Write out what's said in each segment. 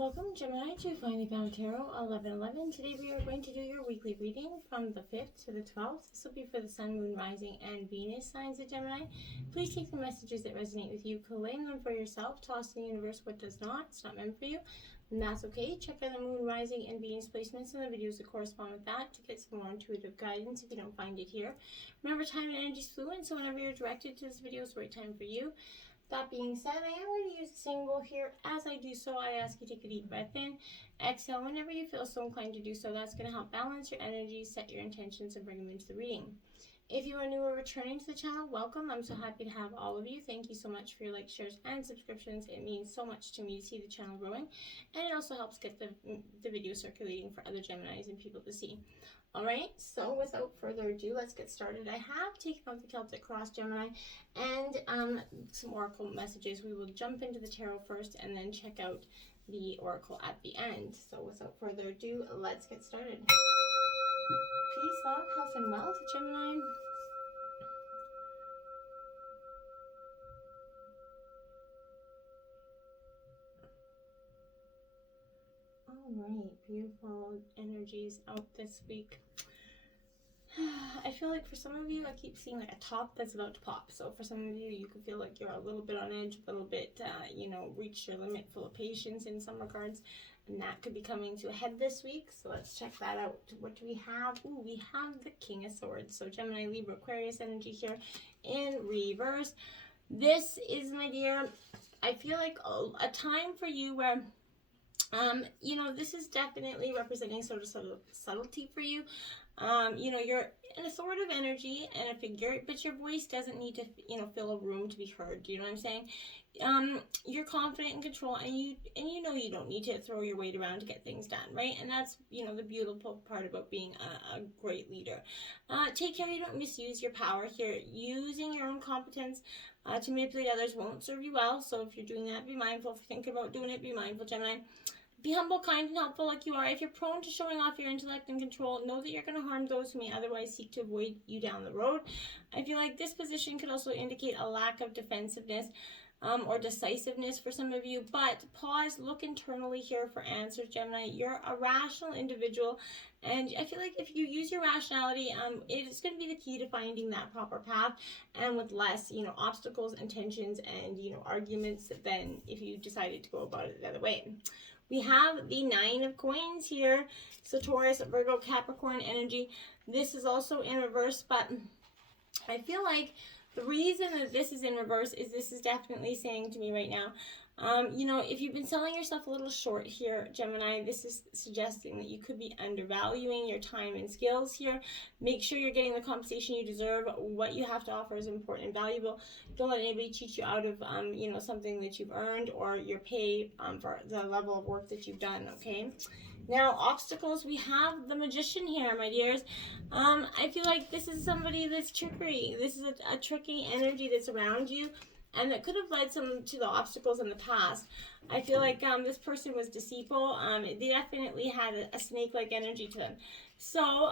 Welcome, Gemini, to Finally Found Tarot 1111. Today we are going to do your weekly reading from the 5th to the 12th. This will be for the Sun, Moon, Rising, and Venus signs of Gemini. Please take the messages that resonate with you, claim them for yourself, toss to the universe what does not. It's not meant for you, and that's okay. Check out the Moon, Rising, and Venus placements and the videos that correspond with that to get some more intuitive guidance if you don't find it here. Remember, time and energy is fluid, so whenever you're directed to this video, it's the right time for you. That being said, I am going to use a symbol here. As I do so, I ask you to take a deep breath in. Exhale whenever you feel so inclined to do so. That's going to help balance your energy, set your intentions, and bring them into the reading. If you are new or returning to the channel, welcome. I'm so happy to have all of you. Thank you so much for your likes, shares, and subscriptions. It means so much to me to see the channel growing. And it also helps get the video circulating for other Geminis and people to see. Alright, so without further ado, let's get started. I have taken out the Celtic Cross, Gemini, and some oracle messages. We will jump into the tarot first and then check out the oracle at the end. So without further ado, let's get started. Peace, love, health, and wealth, Gemini. Alright, beautiful energies out this week. I feel like for some of you, I keep seeing like a top that's about to pop. So for some of you, you can feel like you're a little bit on edge, a little bit, reach your limit, full of patience in some regards. And that could be coming to a head this week. So let's check that out. What do we have? Ooh, we have the King of Swords. So Gemini, Libra, Aquarius energy here in reverse. This is, my dear, I feel like a time for you where this is definitely representing sort of subtlety for you. You're in a sort of energy and a figure, but your voice doesn't need to, fill a room to be heard. Do you know what I'm saying? You're confident in control, and you don't need to throw your weight around to get things done, right? And that's, the beautiful part about being a great leader. Take care you don't misuse your power here. Using your own competence to manipulate others won't serve you well. So if you're doing that, be mindful. If you're thinking about doing it, be mindful, Gemini. Be humble, kind, and helpful like you are. If you're prone to showing off your intellect and control, know that you're going to harm those who may otherwise seek to avoid you down the road. I feel like this position could also indicate a lack of defensiveness or decisiveness for some of you. But pause, look internally here for answers, Gemini. You're a rational individual, and I feel like if you use your rationality, it is going to be the key to finding that proper path, and with less, obstacles and tensions and, arguments than if you decided to go about it the other way. We have the 9 of Coins here. So Taurus, Virgo, Capricorn energy. This is also in reverse, but I feel like the reason that this is in reverse is this is definitely saying to me right now, if you've been selling yourself a little short here, Gemini, this is suggesting that you could be undervaluing your time and skills here. Make sure you're getting the compensation you deserve. What you have to offer is important and valuable. Don't let anybody cheat you out of, something that you've earned or your pay for the level of work that you've done, okay? Now, obstacles, we have the Magician here, my dears. I feel like this is somebody that's trickery. This is a tricky energy that's around you, and that could have led some to the obstacles in the past. I feel like this person was deceitful. They definitely had a snake-like energy to them. So,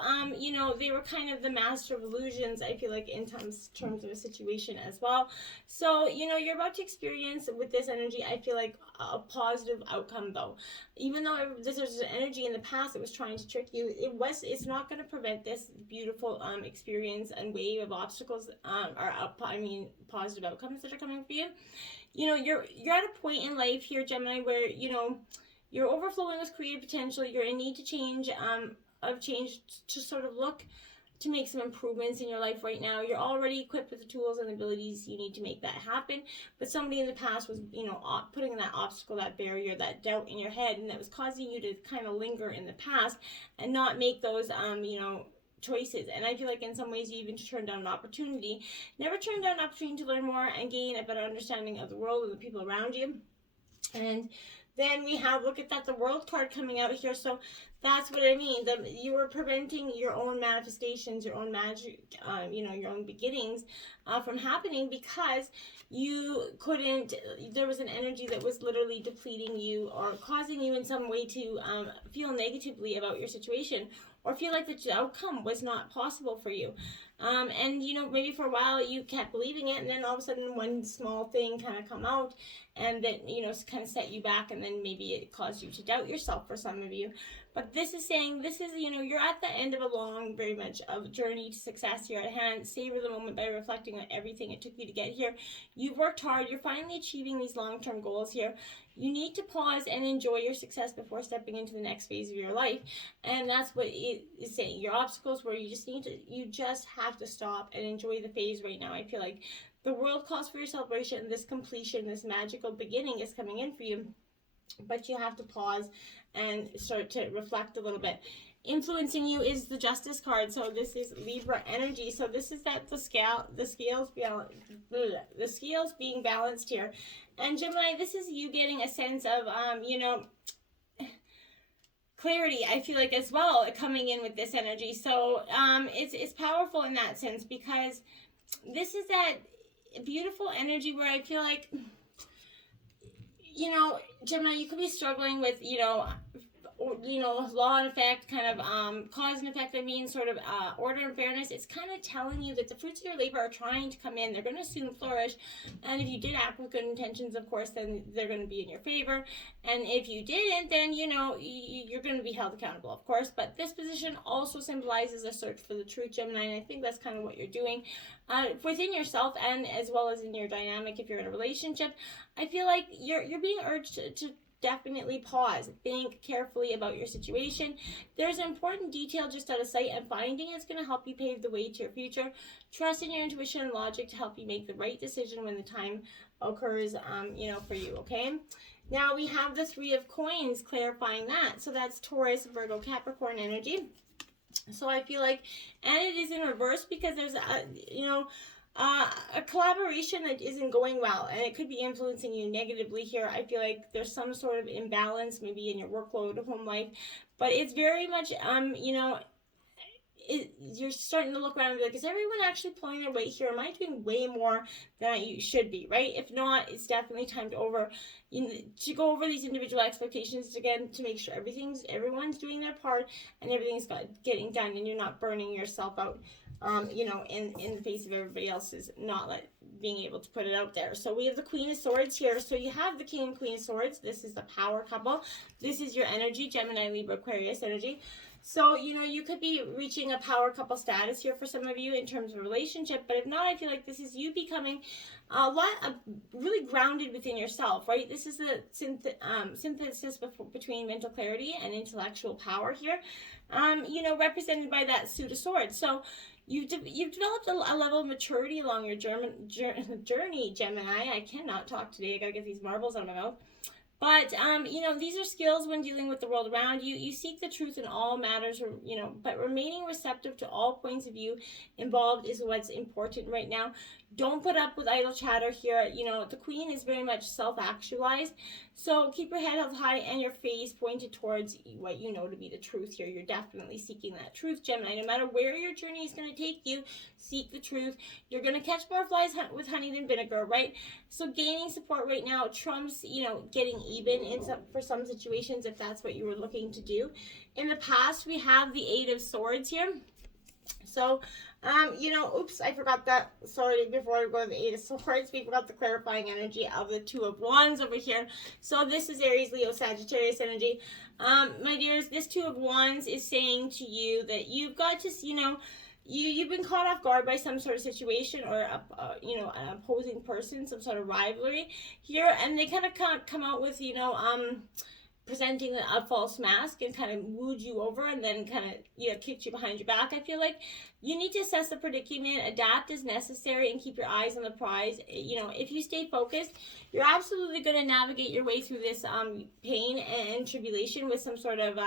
they were kind of the master of illusions, I feel like, in terms of a situation as well. So, you're about to experience with this energy, I feel like, a positive outcome, though. Even though there's an energy in the past that was trying to trick you, it's not going to prevent this beautiful experience and wave of obstacles, positive outcomes that are coming for you. You're at a point in life here, Gemini, where, you're overflowing with creative potential. You're in need to change to sort of look to make some improvements in your life right now. You're already equipped with the tools and abilities you need to make that happen, but somebody in the past was, putting that obstacle, that barrier, that doubt in your head, and that was causing you to kind of linger in the past and not make those, choices. And I feel like in some ways you even turned down an opportunity. Never turn down an opportunity to learn more and gain a better understanding of the world and the people around you. And then we have, look at that, the World card coming out here. So that's what I mean. You were preventing your own manifestations, your own magic, your own beginnings from happening because you couldn't, there was an energy that was literally depleting you or causing you in some way to feel negatively about your situation or feel like the outcome was not possible for you. And, you know, maybe for a while you kept believing it, and then all of a sudden one small thing kind of come out, and that, you know, kind of set you back, and then maybe it caused you to doubt yourself for some of you. But this is saying, this is, you know, you're at the end of a long, very much of journey to success here at hand. Savor the moment by reflecting on everything it took you to get here. You've worked hard. You're finally achieving these long-term goals here. You need to pause and enjoy your success before stepping into the next phase of your life. And that's what it is saying. Your obstacles where you just have to stop and enjoy the phase right now. I feel like the world calls for your celebration. This completion, this magical beginning is coming in for you. But you have to pause and start to reflect a little bit. Influencing you is the Justice card. So this is Libra energy. So this is that the scales being balanced here. And Gemini, this is you getting a sense of you know, clarity, I feel like, as well, coming in with this energy. So it's powerful in that sense, because this is that beautiful energy where I feel like, you know, Gemini, you could be struggling with, you know, law and effect, kind of cause and effect, I mean, sort of order and fairness. It's kind of telling you that the fruits of your labor are trying to come in. They're going to soon flourish. And if you did act with good intentions, of course, then they're going to be in your favor. And if you didn't, then, you know, you're going to be held accountable, of course. But this position also symbolizes a search for the truth, Gemini, and I think that's kind of what you're doing within yourself, and as well as in your dynamic if you're in a relationship. I feel like you're being urged to definitely pause, think carefully about your situation. There's an important detail just out of sight, and finding it's going to help you pave the way to your future. Trust in your intuition and logic to help you make the right decision when the time occurs, you know, for you, okay? Now we have the Three of Coins clarifying that. So that's Taurus, Virgo, Capricorn energy. So I feel like, and it is in reverse because there's a, you know, a collaboration that isn't going well, and it could be influencing you negatively here. I feel like there's some sort of imbalance maybe in your workload, home life, but it's very much, you know, you're starting to look around and be like, is everyone actually pulling their weight here? Am I doing way more than I should be, right? If not, it's definitely time to go over these individual expectations again, to make sure everyone's doing their part and everything's getting done, and you're not burning yourself out, you know, in the face of everybody else's not being able to put it out there. So we have the Queen of Swords here. So you have the King and Queen of Swords. This is the power couple. This is your energy, Gemini, Libra, Aquarius energy. So, you know, you could be reaching a power couple status here for some of you in terms of relationship, but if not, I feel like this is you becoming really grounded within yourself, right? This is the synthesis between mental clarity and intellectual power here, you know, represented by that Suit of Swords. So you've developed a level of maturity along your journey, Gemini. I cannot talk today. I gotta get these marbles out of my mouth. But, you know, these are skills when dealing with the world around you. You seek the truth in all matters, you know, but remaining receptive to all points of view involved is what's important right now. Don't put up with idle chatter here. You know, the Queen is very much self-actualized. So keep your head held high and your face pointed towards what you know to be the truth here. You're definitely seeking that truth, Gemini. No matter where your journey is going to take you, seek the truth. You're going to catch more flies with honey than vinegar, right? So gaining support right now trumps, you know, getting even for some situations, if that's what you were looking to do. In the past, we have the Eight of Swords here. So, you know, oops, I forgot that. Sorry, before we go to the Eight of Swords, we forgot the clarifying energy of the Two of Wands over here. So this is Aries, Leo, Sagittarius energy. My dears, this Two of Wands is saying to you that you've got to, you know, you've been caught off guard by some sort of situation or, you know, an opposing person, some sort of rivalry here. And they kind of come out with, you know, presenting a false mask and kind of wooed you over and then kind of, you know, kicked you behind your back. I feel like you need to assess the predicament, adapt as necessary, and keep your eyes on the prize. You know, if you stay focused, you're absolutely going to navigate your way through this pain and tribulation with some sort of,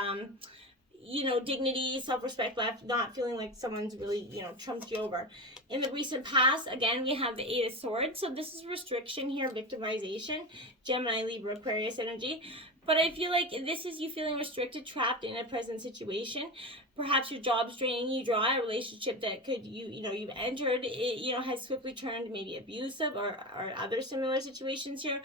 you know, dignity, self-respect left, not feeling like someone's really, you know, trumped you over. In the recent past, again, we have the Eight of Swords. So this is restriction here, victimization, Gemini, Libra, Aquarius energy. But I feel like this is you feeling restricted, trapped in a present situation. Perhaps your job's draining you dry, a relationship that could, you know, you've entered, it, you know, has swiftly turned maybe abusive or other similar situations here.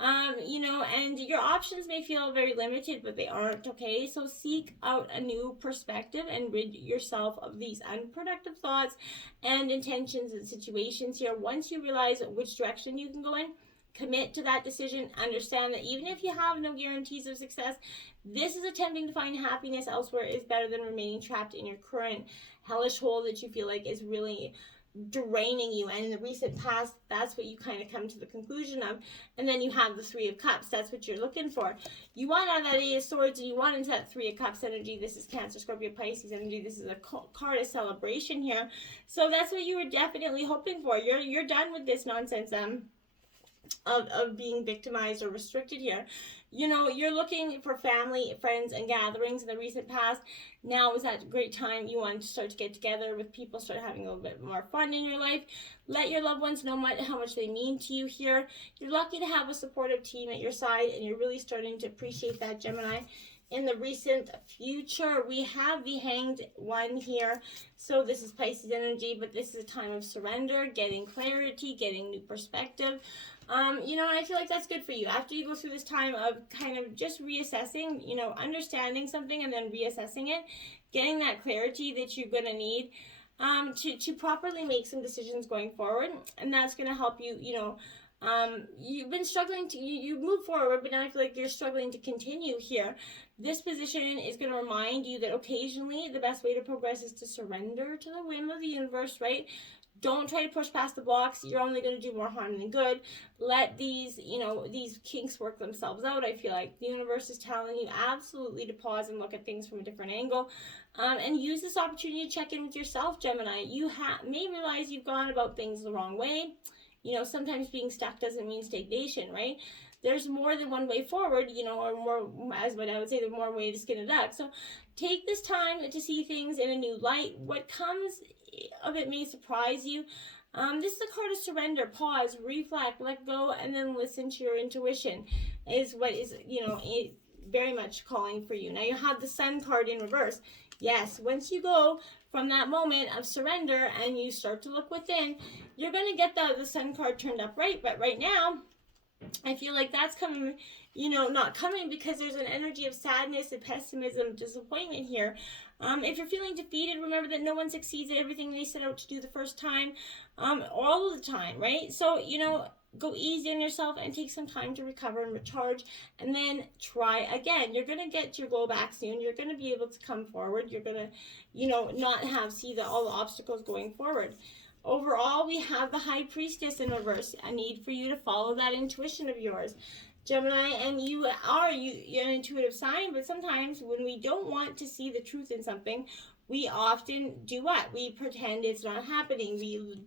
You know, and your options may feel very limited, but they aren't, okay? So seek out a new perspective and rid yourself of these unproductive thoughts and intentions and situations here. Once you realize which direction you can go in, commit to that decision. Understand that even if you have no guarantees of success, this is attempting to find happiness elsewhere is better than remaining trapped in your current hellish hole that you feel like is really draining you. And in the recent past, that's what you kind of come to the conclusion of. And then you have the Three of Cups. That's what you're looking for. You want out of that Eight of Swords, and you want into that Three of Cups energy. This is Cancer, Scorpio, Pisces energy. This is a card of celebration here. So that's what you were definitely hoping for. You're done with this nonsense of being victimized or restricted here. You know, you're looking for family, friends, and gatherings in the recent past. Now is that great time you want to start to get together with people, start having a little bit more fun in your life. Let your loved ones know how much they mean to you here. You're lucky to have a supportive team at your side, and you're really starting to appreciate that, Gemini. In the recent future, we have the Hanged One here. So this is Pisces energy, but this is a time of surrender, getting clarity, getting new perspective. You know, I feel like that's good for you. After you go through this time of kind of just reassessing, you know, understanding something and then reassessing it, getting that clarity that you're going to need to properly make some decisions going forward. And that's going to help you, you know, you've been struggling to, you move forward, but now I feel like you're struggling to continue here. This position is going to remind you that occasionally the best way to progress is to surrender to the whim of the universe, right? Don't try to push past the blocks. You're only going to do more harm than good. Let these, you know, these kinks work themselves out. I feel like the universe is telling you absolutely to pause and look at things from a different angle. And use this opportunity to check in with yourself, Gemini. You may realize you've gone about things the wrong way. You know, sometimes being stuck doesn't mean stagnation, right? There's more than one way forward, you know, or more, as what I would say, there's more way to skin a duck. So take this time to see things in a new light. What comes of it may surprise you. This is a card of surrender, pause, reflect, let go, and then listen to your intuition is what is, you know, very much calling for you. Now you have the Sun card in reverse. Yes, once you go from that moment of surrender and you start to look within, you're going to get the Sun card turned up right. But right now, I feel like that's coming, you know, not coming because there's an energy of sadness and pessimism, disappointment here. If you're feeling defeated, remember that no one succeeds at everything they set out to do the first time, all of the time, right? So, you know, go easy on yourself and take some time to recover and recharge, and then try again. You're going to get your goal back soon. You're going to be able to come forward. You're going to, you know, not see all the obstacles going forward. Overall, we have the High Priestess in reverse. A need for you to follow that intuition of yours, Gemini, and you're an intuitive sign, but sometimes when we don't want to see the truth in something, we often do what? We pretend it's not happening. We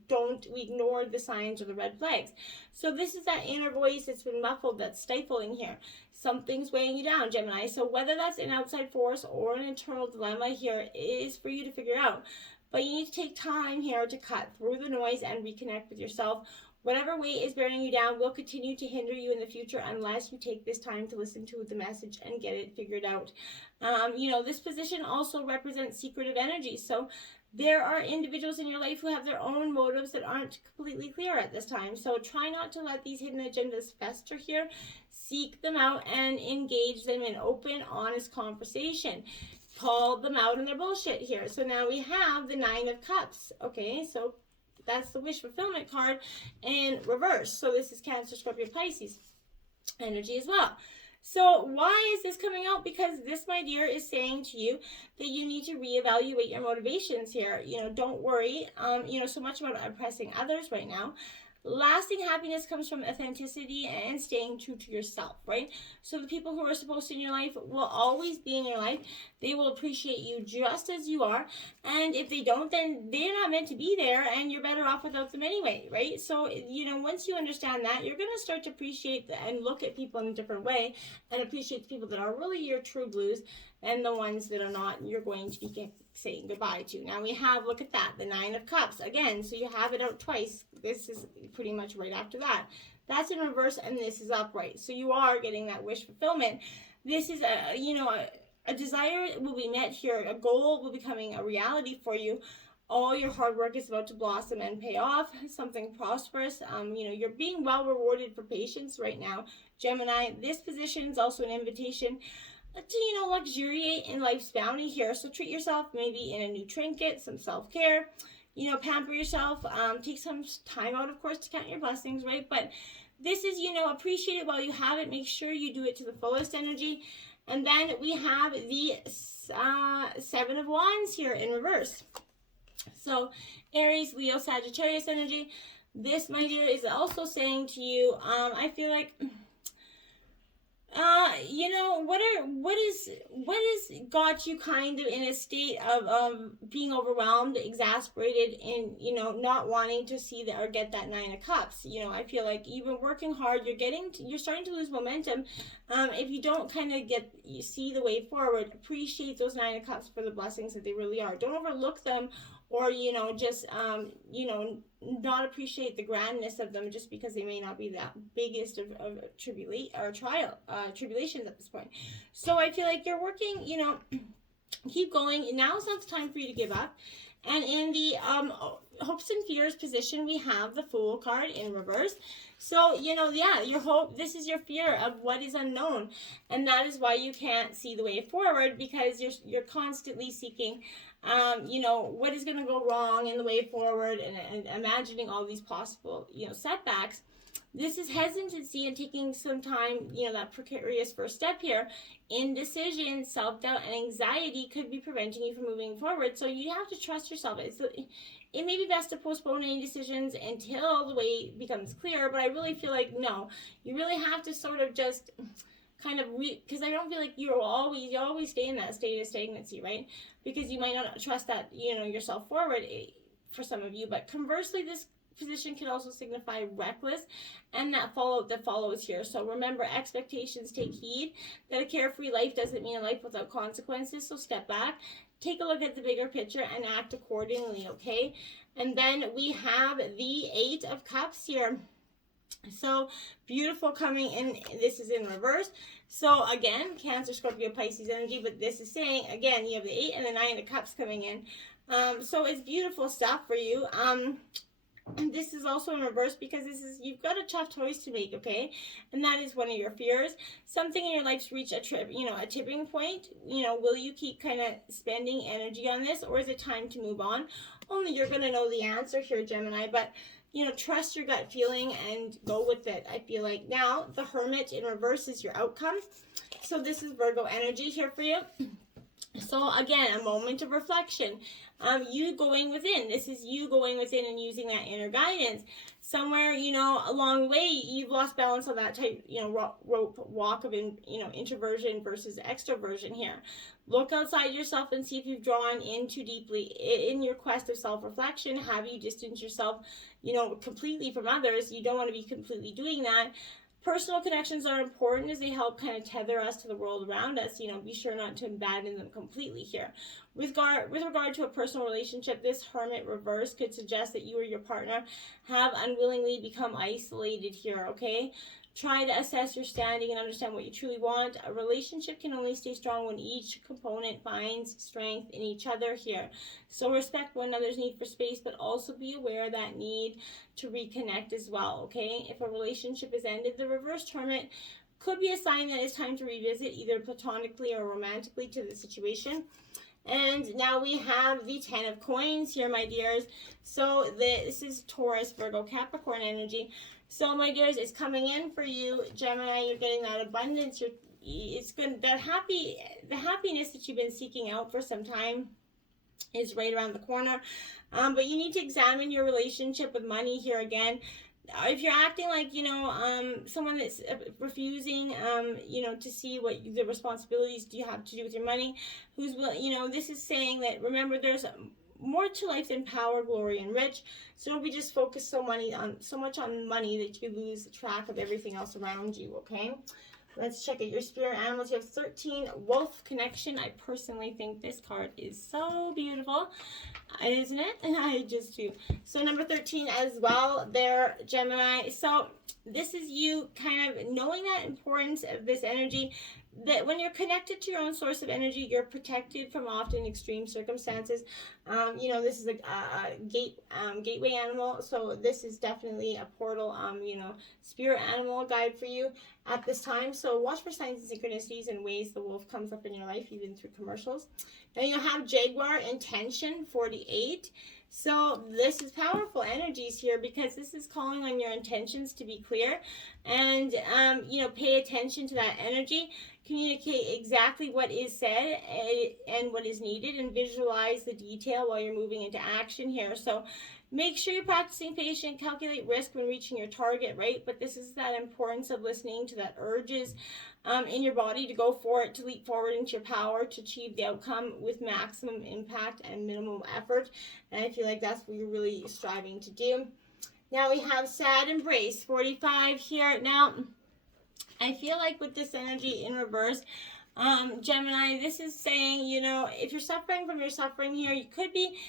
ignore the signs or the red flags. So this is that inner voice that's been muffled, that's stifling here. Something's weighing you down, Gemini. So whether that's an outside force or an internal dilemma here is for you to figure out. But you need to take time here to cut through the noise and reconnect with yourself. Whatever weight is bearing you down will continue to hinder you in the future unless you take this time to listen to the message and get it figured out. You know, this position also represents secretive energy. So there are individuals in your life who have their own motives that aren't completely clear at this time. So try not to let these hidden agendas fester here. Seek them out and engage them in open, honest conversation. Call them out on their bullshit here. So now we have the Nine of Cups. Okay, so that's the wish fulfillment card in reverse. So this is Cancer, Scorpio, Pisces energy as well. So why is this coming out? Because this, my dear, is saying to you that you need to reevaluate your motivations here. You know, don't worry, you know, so much about oppressing others right now. Lasting happiness comes from authenticity and staying true to yourself, right? So the people who are supposed to in your life will always be in your life. They will appreciate you just as you are. And if they don't, then they're not meant to be there and you're better off without them anyway, right? So, you know, once you understand that, you're going to start to appreciate and look at people in a different way and appreciate the people that are really your true blues and the ones that are not, you're going to be saying goodbye to. Now we have, look at that, the Nine of Cups again. So you have it out twice. This is pretty much right after that. That's in reverse and this is upright. So you are getting that wish fulfillment. This is a, you know, a desire will be met here. A goal will be becoming a reality for you. All your hard work is about to blossom and pay off. Something prosperous. You know, you're being well rewarded for patience right now. Gemini. This position is also an invitation to, you know, luxuriate in life's bounty here. So treat yourself maybe in a new trinket, some self-care, you know, pamper yourself, take some time out, of course, to count your blessings, right? But this is, you know, appreciate it while you have it. Make sure you do it to the fullest energy. And then we have the Seven of Wands here in reverse. So Aries, Leo, Sagittarius energy. This, my dear, is also saying to you, I feel like, you know, what is got you kind of in a state of being overwhelmed, exasperated, and, you know, not wanting to see that or get that Nine of Cups. You know, I feel like you've been working hard, you're starting to lose momentum. If you don't kind of you see the way forward, appreciate those Nine of Cups for the blessings that they really are. Don't overlook them, or, you know, just, you know, not appreciate the grandness of them just because they may not be that biggest of tribulations at this point. So I feel like you're working, you know, keep going. Now is not the time for you to give up. And in the hopes and fears position, we have the Fool card in reverse. So, you know, yeah, this is your fear of what is unknown. And that is why you can't see the way forward, because you're constantly seeking, you know, what is going to go wrong in the way forward, and imagining all these possible, you know, setbacks. This is hesitancy and taking some time, you know, that precarious first step here. Indecision, self-doubt, and anxiety could be preventing you from moving forward. So you have to trust yourself. It may be best to postpone any decisions until the way becomes clear, but I really feel like, no, you really have to sort of just kind of, because I don't feel like you always stay in that state of stagnancy, right? Because you might not trust that, you know, yourself forward for some of you. But conversely, this position can also signify reckless, and that follows here. So remember, expectations, take heed that a carefree life doesn't mean a life without consequences. So step back, take a look at the bigger picture, and act accordingly, okay? And then we have the Eight of Cups here. So beautiful coming in. This is in reverse. So again, Cancer, Scorpio, Pisces energy, but this is saying, again, you have the 8 and the 9 of Cups coming in. So it's beautiful stuff for you. And this is also in reverse because you've got a tough choice to make, okay? And that is one of your fears. Something in your life's reached a tipping point. You know, will you keep kind of spending energy on this, or is it time to move on? Only you're going to know the answer here, Gemini, but, you know, trust your gut feeling and go with it, I feel like. Now, the Hermit in reverse is your outcome. So this is Virgo energy here for you. So again, a moment of reflection. You going within. This is you going within and using that inner guidance. Somewhere, you know, along the way, you've lost balance on that type, you know, rope walk of, introversion versus extroversion here. Look outside yourself and see if you've drawn in too deeply in your quest of self-reflection. Have you distanced yourself, you know, completely from others? You don't want to be completely doing that. Personal connections are important as they help kind of tether us to the world around us. You know, be sure not to abandon them completely here. With regard to a personal relationship, this Hermit reverse could suggest that you or your partner have unwillingly become isolated here, okay? Try to assess your standing and understand what you truly want. A relationship can only stay strong when each component finds strength in each other here. So respect one another's need for space, but also be aware of that need to reconnect as well, okay? If a relationship is ended, the reversed Hermit could be a sign that it's time to revisit either platonically or romantically to the situation. And now we have the 10 of Coins here, my dears. So this is Taurus, Virgo, Capricorn energy. So, my dears, it's coming in for you, Gemini. You're getting that abundance. It's good. The happiness that you've been seeking out for some time is right around the corner. But you need to examine your relationship with money here again. If you're acting like, you know, someone that's refusing, you know, to see what the responsibilities do you have to do with your money, you know, this is saying that, remember, there's more to life than power, glory, and rich. So don't be just focused so much on money that you lose track of everything else around you, okay? Let's check out your spirit animals. You have 13, Wolf Connection. I personally think this card is so beautiful, isn't it? I just do. So number 13 as well there, Gemini. So this is you kind of knowing that importance of this energy, that when you're connected to your own source of energy, you're protected from often extreme circumstances. This is a gateway animal, so this is definitely a portal, spirit animal guide for you at this time. So watch for signs and synchronicities and ways the wolf comes up in your life, even through commercials. Then you have Jaguar Intention 48. So this is powerful energies here, because this is calling on your intentions to be clear, and pay attention to that energy. Communicate exactly what is said and what is needed, and visualize the detail while you're moving into action here. So make sure you're practicing patience, calculate risk when reaching your target, right? But this is that importance of listening to that urges in your body to go for it, to leap forward into your power, to achieve the outcome with maximum impact and minimum effort. And I feel like that's what you're really striving to do. Now we have Sad Embrace 45 here. Now, I feel like with this energy in reverse, Gemini, this is saying, if you're suffering from your suffering here, you could be,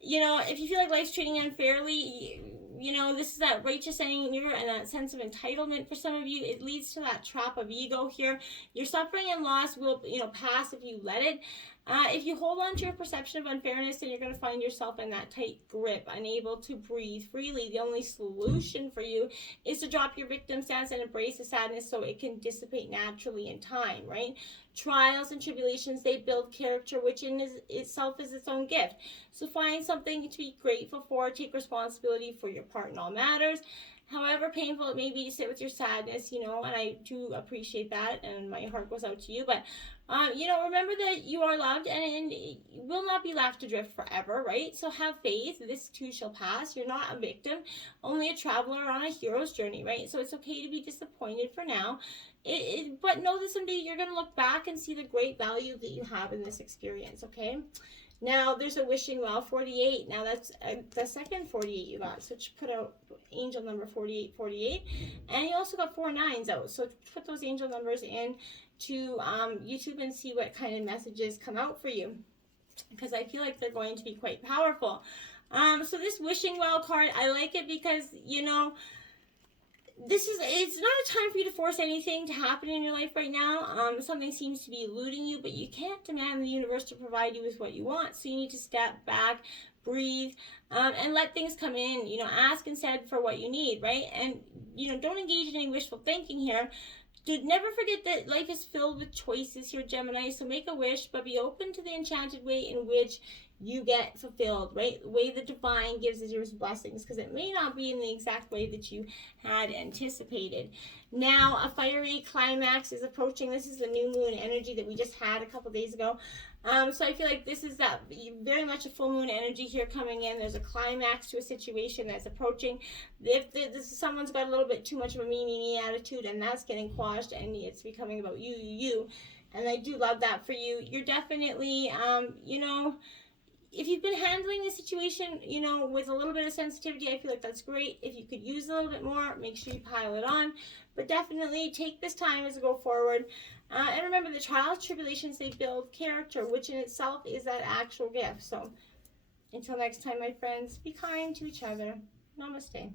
if you feel like life's treating you unfairly, this is that righteous anger and that sense of entitlement for some of you. It leads to that trap of ego here. Your suffering and loss will, pass if you let it. If you hold on to your perception of unfairness, then you're going to find yourself in that tight grip, unable to breathe freely. The only solution for you is to drop your victim stance and embrace the sadness so it can dissipate naturally in time, right? Trials and tribulations, they build character, which in itself is its own gift. So find something to be grateful for. Take responsibility for your part in all matters. However painful it may be to sit with your sadness, and I do appreciate that, and my heart goes out to you. But, remember that you are loved, and will not be left adrift forever, right? So have faith. This too shall pass. You're not a victim, only a traveler on a hero's journey, right? So it's okay to be disappointed for now. But know that someday you're going to look back and see the great value that you have in this experience, okay? Now, there's a Wishing Well 48. Now, that's the second 48 you got. So, put out angel number 4848. And you also got 4 9s out. So, put those angel numbers in to YouTube and see what kind of messages come out for you, because I feel like they're going to be quite powerful. So, this Wishing Well card, I like it because, it's not a time for you to force anything to happen in your life right now. Something seems to be eluding you, but you can't demand the universe to provide you with what you want. So you need to step back, breathe, and let things come in. Ask instead for what you need, right? And, don't engage in any wishful thinking here. Never forget that life is filled with choices here, Gemini. So make a wish, but be open to the enchanted way in which you get fulfilled, right? The way the divine gives us your blessings, because it may not be in the exact way that you had anticipated. Now, a fiery climax is approaching. This is the new moon energy that we just had a couple days ago. So I feel like this is that very much a full moon energy here coming in. There's a climax to a situation that's approaching. If someone's got a little bit too much of a me attitude, and that's getting quashed, and it's becoming about you. And I do love that for you. You're definitely, if you've been handling the situation, with a little bit of sensitivity, I feel like that's great. If you could use a little bit more, make sure you pile it on. But definitely take this time as you go forward. And remember, the trials, tribulations, they build character, which in itself is that actual gift. So until next time, my friends, be kind to each other. Namaste.